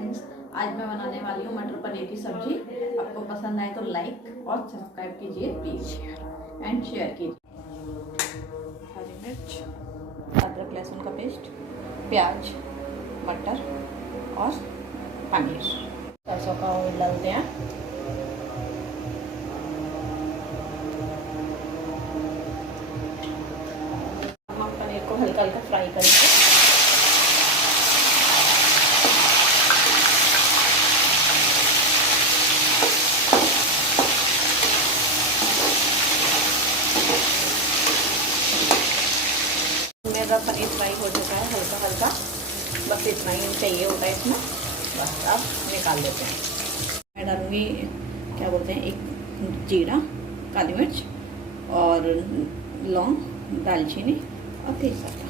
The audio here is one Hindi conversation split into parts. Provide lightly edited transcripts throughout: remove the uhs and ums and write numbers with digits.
फ्रेंड्स, आज मैं बनाने वाली हूँ मटर पनीर की सब्जी। आपको पसंद आए तो लाइक और सब्सक्राइब कीजिए प्लीज एंड शेयर कीजिए। हरी मिर्च, अदरक लहसुन का पेस्ट, प्याज, मटर और पनीर। सरसों का ऑयल डालते हैं। हम पनीर को हल्का हल्का फ्राई करेंगे। मेरा पनीर फ्राई हो चुका है हल्का हल्का, बस इतना ही चाहिए होता है इसमें। बस अब निकाल देते हैं। मैं डालूँगी क्या बोलते हैं, एक जीरा, काली मिर्च और लौंग, दालचीनी और तेज़पत्ता।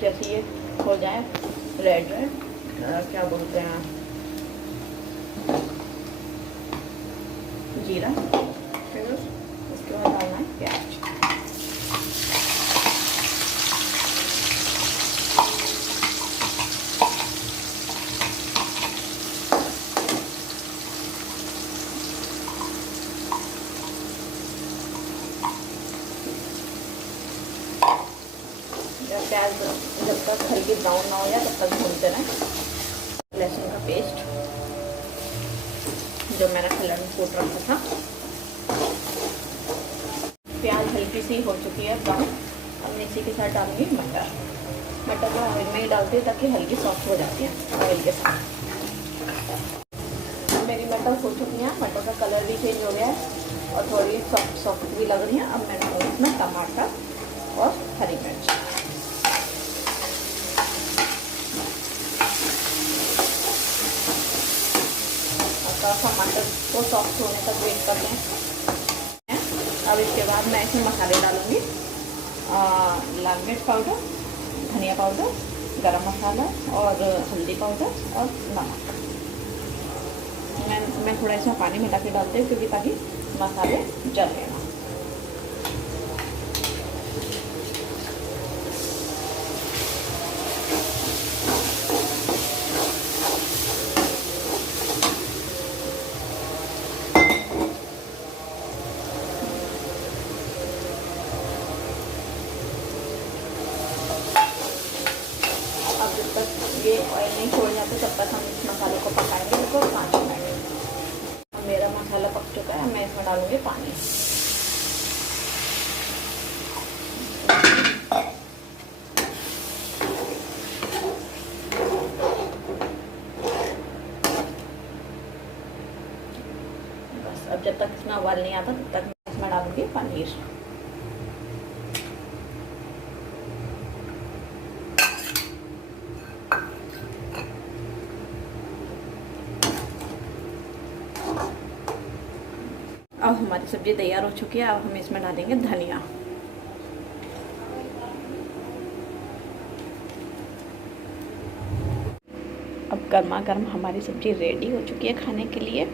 जैसे ये हो जाए रेड क्या बोलते हैं, जीरा, फिर उसके बाद डालना है प्याज। प्याज जब तक हल्की ब्राउन ना हो जाए तब तक भूनते रहें। लहसुन का पेस्ट जो मैंने खल्लड़ में कूट रखा था। प्याज हल्की सी हो चुकी है ब्राउन। अब मैं इसी के साथ डालूंगी मटर। मटर को ऑयल में ही डालती है ताकि हल्की सॉफ्ट हो जाती है ऑयल के साथ। मेरी मटर हो चुकी है, मटर का कलर भी चेंज हो गया है और थोड़ी सॉफ्ट सॉफ्ट भी लग रही है। अब मैं डालूंगी इसमें टमाटर और हरी मिर्च। टमाटर को सॉफ्ट होने तक वेट करते हैं। अब इसके बाद मैं इसमें मसाले डालूंगी। लाल मिर्च पाउडर, धनिया पाउडर, गरम मसाला और हल्दी पाउडर और नमक। मैं थोड़ा इसमें पानी मिला के डालती हूँ क्योंकि ताकि मसाले जले ना। जब तक ये ऑयल नहीं छोड़ जाते तब तक हम इस मसाले को पकाएंगे इसको 5 मिनट। मेरा मसाला पक चुका है, मैं इसमें डालूंगी पानी। बस अब जब तक इसमें उबाल नहीं आता तब तक मैं इसमें डालूंगी पनीर। अब हमारी सब्जी तैयार हो चुकी है। अब हम इसमें डालेंगे धनिया। अब गर्मा गर्म हमारी सब्जी रेडी हो चुकी है खाने के लिए।